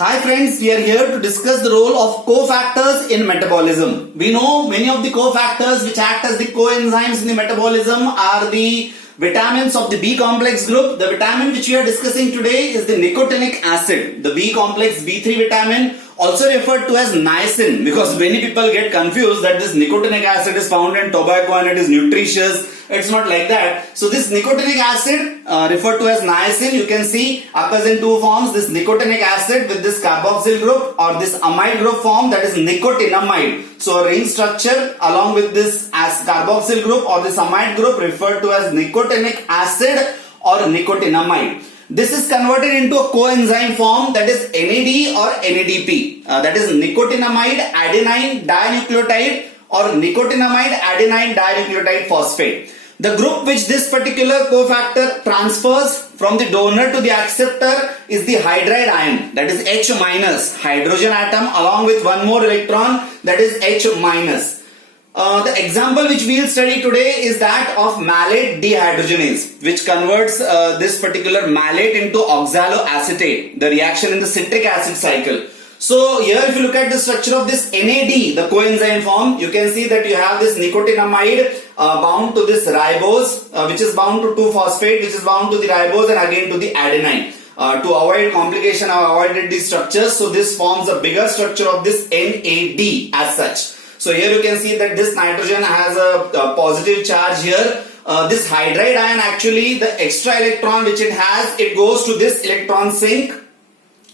Hi friends, we are here to discuss the role of cofactors in metabolism. We know many of the cofactors which act as the coenzymes in the metabolism are the vitamins of the B complex group. The vitamin which we are discussing today is the nicotinic acid, the B complex B3 vitamin, also referred to as niacin, because many people get confused that this nicotinic acid is found in tobacco and it is nutritious. It's not like that. So this nicotinic acid referred to as niacin, you can see occurs in two forms, this nicotinic acid with this carboxyl group or this amide group form, that is nicotinamide. So a ring structure along with this as carboxyl group or this amide group referred to as nicotinic acid or nicotinamide. This is converted into a coenzyme form, that is NAD or NADP, that is nicotinamide adenine dinucleotide or nicotinamide adenine dinucleotide phosphate. The group which this particular cofactor transfers from the donor to the acceptor is the hydride ion, that is H minus, hydrogen atom along with one more electron, that is H minus. The example which we will study today is that of malate dehydrogenase, which converts this particular malate into oxaloacetate, the reaction in the citric acid cycle. So here if you look at the structure of this NAD, the coenzyme form, you can see that you have this nicotinamide bound to this ribose, which is bound to 2-phosphate, which is bound to the ribose and again to the adenine. To avoid complication, I have avoided these structures. So this forms a bigger structure of this NAD as such. So here you can see that this nitrogen has a positive charge here. This hydride ion, actually the extra electron which it has, it goes to this electron sink,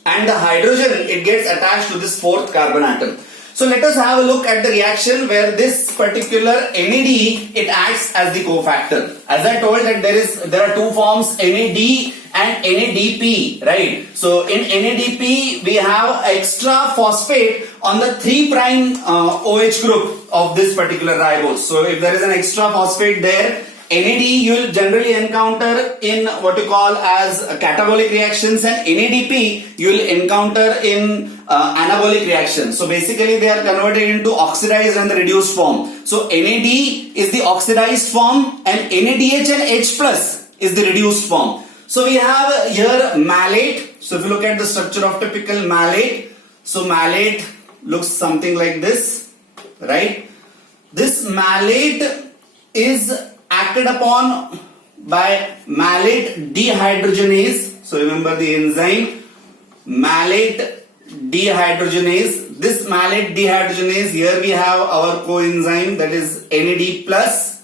and the hydrogen, it gets attached to this fourth carbon atom. So let us have a look at the reaction where this particular NAD, it acts as the cofactor. As I told that there are two forms, NAD and NADP, right? So in NADP we have extra phosphate on the 3' OH group of this particular ribose. So if there is an extra phosphate there, NAD you will generally encounter in what you call as catabolic reactions, and NADP you will encounter in anabolic reactions. So basically they are converted into oxidized and the reduced form. So NAD is the oxidized form and NADH and H plus is the reduced form. So we have here malate. So if you look at the structure of typical malate, so malate looks something like this, right? This malate is acted upon by malate dehydrogenase. So remember the enzyme malate dehydrogenase. This malate dehydrogenase, here we have our coenzyme, that is NAD plus.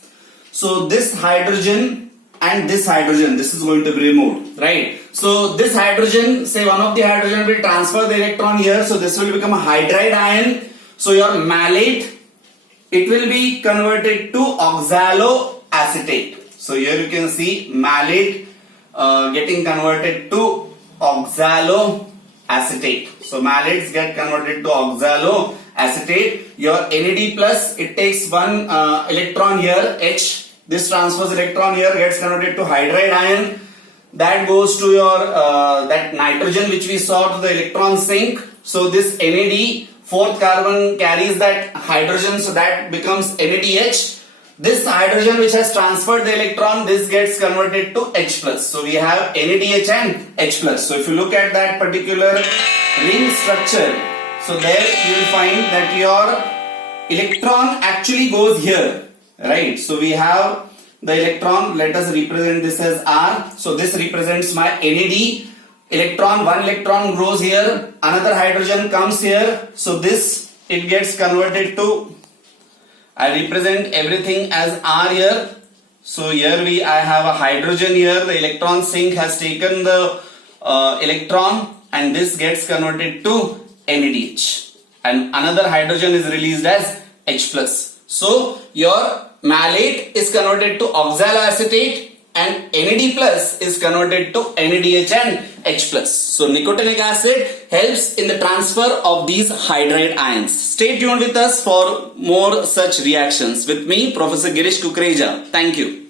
So this hydrogen and this hydrogen, this is going to be removed, right? So this hydrogen, say one of the hydrogen will transfer the electron here, so this will become a hydride ion. So your malate, it will be converted to oxaloacetate. So here you can see malate getting converted to oxaloacetate. So malates get converted to oxaloacetate. Your NAD plus, it takes one electron here, H. This transfers electron here, gets converted to hydride ion. That goes to your that nitrogen which we saw to the electron sink. So this NAD, fourth carbon carries that hydrogen, so that becomes NADH. This hydrogen which has transferred the electron, this gets converted to H plus. So we have NADH and H plus. So if you look at that particular ring structure, so there you will find that your electron actually goes here, right? So we have the electron, let us represent this as R. So this represents my NAD. Electron, one electron goes here, another hydrogen comes here. So this, it gets converted to, I represent everything as R here. So here I have a hydrogen here, the electron sink has taken the electron and this gets converted to NADH. And another hydrogen is released as H plus. So your malate is converted to oxaloacetate and NAD plus is converted to NADH and H plus. So nicotinic acid helps in the transfer of these hydride ions. Stay tuned with us for more such reactions. With me, Professor Girish Kukreja. Thank you.